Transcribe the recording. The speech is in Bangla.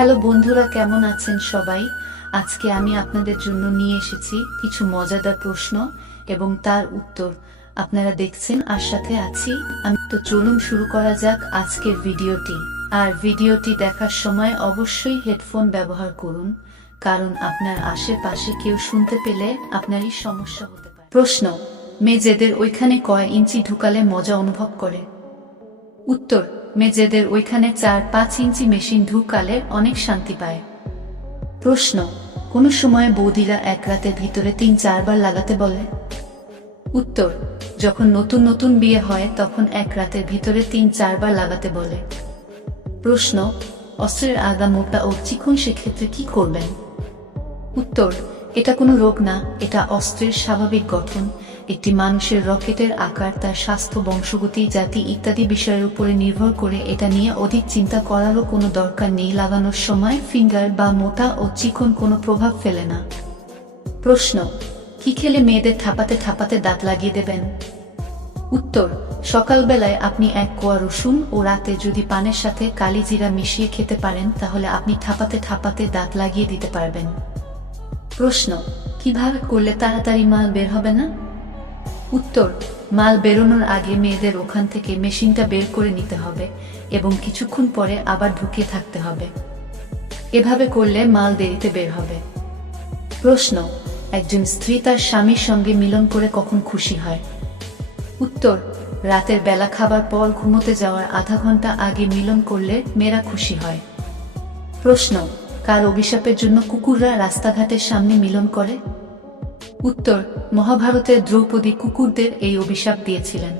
হ্যালো বন্ধুরা, কেমন আছেন সবাই? আজকে আমি আপনাদের জন্য নিয়ে এসেছি কিছু মজাদার প্রশ্ন এবং তার উত্তর। আপনারা দেখছেন আর সাথে আছি আমি। তো চলুন শুরু করা যাক আজকের ভিডিওটি। আর ভিডিওটি দেখার সময় অবশ্যই হেডফোন ব্যবহার করুন, কারণ আপনার আশেপাশে কেউ শুনতে পেলে আপনারই সমস্যা হতে পারে। প্রশ্ন: মেয়েদের ওইখানে কয় ইঞ্চি ঢুকালে মজা অনুভব করে? উত্তর: মেয়েদের ওইখানে 4-5 ইঞ্চি মেশিন ঢুকালে অনেক শান্তি পায়। প্রশ্ন: কোন সময় বৌদিরা এক রাতের ভিতরে 3-4 বার লাগাতে বলে? উত্তর: যখন নতুন নতুন বিয়ে হয় তখন এক রাতের ভিতরে 3-4 বার লাগাতে বলে। প্রশ্ন: অস্ত্রের আগা মোটা ও চিকন, সেক্ষেত্রে কি করবেন? উত্তর: এটা কোনো রোগ না, এটা অস্ত্রের স্বাভাবিক গঠন। একটি মানুষের রকেটের আকার, তার স্বাস্থ্য, বংশগতি, জাতি ইত্যাদি বিষয়ের উপরে নির্ভর করে। এটা নিয়ে অধিক চিন্তা করারও কোনো দরকার নেই। লাগানোর সময় ফিঙ্গার বা মোটা ও চিকন কোনো প্রভাব ফেলে না। প্রশ্ন: কি খেলে মেয়েদের থাপাতে থাপাতে দাঁত লাগিয়ে দেবেন? উত্তর: সকালবেলায় আপনি 1 কোয়া রসুন ও রাতে যদি পানের সাথে কালিজিরা মিশিয়ে খেতে পারেন, তাহলে আপনি থাপাতে থাপাতে দাঁত লাগিয়ে দিতে পারবেন। প্রশ্ন: কিভাবে করলে তাড়াতাড়ি মাল বের হবে না? উত্তর: মাল বেরোনোর আগে মেয়েদের ওখান থেকে মেশিনটা বের করে নিতে হবে এবং কিছুক্ষণ পরে আবার ঢুকিয়ে থাকতে হবে। এভাবে করলে মাল দেরিতে বের হবে। প্রশ্ন: একজন স্ত্রী তার স্বামীর সঙ্গে মিলন করে কখন খুশি হয়? উত্তর: রাতের বেলা খাবার পর ঘুমোতে যাওয়ার আধা ঘন্টা আগে মিলন করলে মেয়েরা খুশি হয়। প্রশ্ন: কার অভিশাপের জন্য কুকুররা রাস্তাঘাটের সামনে মিলন করে? উত্তর: মহাভারতের দ্রৌপদী কুকুরদের এই অভিশাপ দিয়েছিলেন।